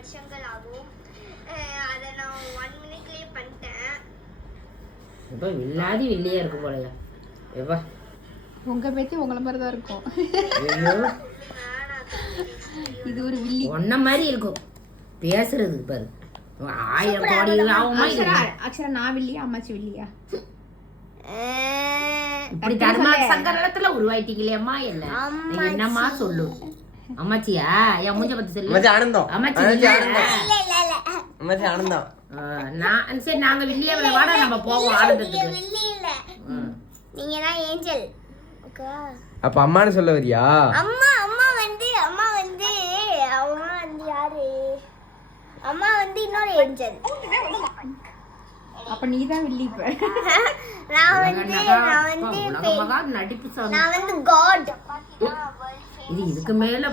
வருஷங்கள் ஆகும். அதை நான் 1 மினிட்லயே பண்ணிட்டேன். இப்போ வில்லாதி வில்லியா இருக்கும் போலயா எப்பா உங்க பேத்தி உங்களை மாதிரி தான் இருக்கும். ஐயோ இது ஒரு வில்லி ஒன்ன மாதிரி இருக்கும் பேசுறது பாரு 1000 கோடி ஆகுமா அக்ஷரா நான் வில்லியா அம்மாச்சி வில்லியா? இப்படி தர்மா சங்கரத்துல உருவாயிட்டீங்களேம்மா என்ன என்னம்மா சொல்லு அம்மாச்சியா என் மூஞ்ச பத்தி சொல்லு அம்மாச்சி ஆனந்தம் அம்மாச்சி அம்மாச்சி ஆனந்தம் நான் சரி நாங்க வில்லியாவில வாடா நம்ம போவோம் ஆனந்தத்துக்கு வில்லி இல்ல, நீங்க தான் ஏஞ்சல். ஓகேவா? அப்ப அம்மான்னு சொல்ல வரியா? அம்மா வந்து யாரு? அம்மா வந்து இன்னொரு ஏஞ்சல். அப்ப நீதான் வில்லி. இப்ப நடிப்பு நான் வந்து காட். இது இதுக்கு மேல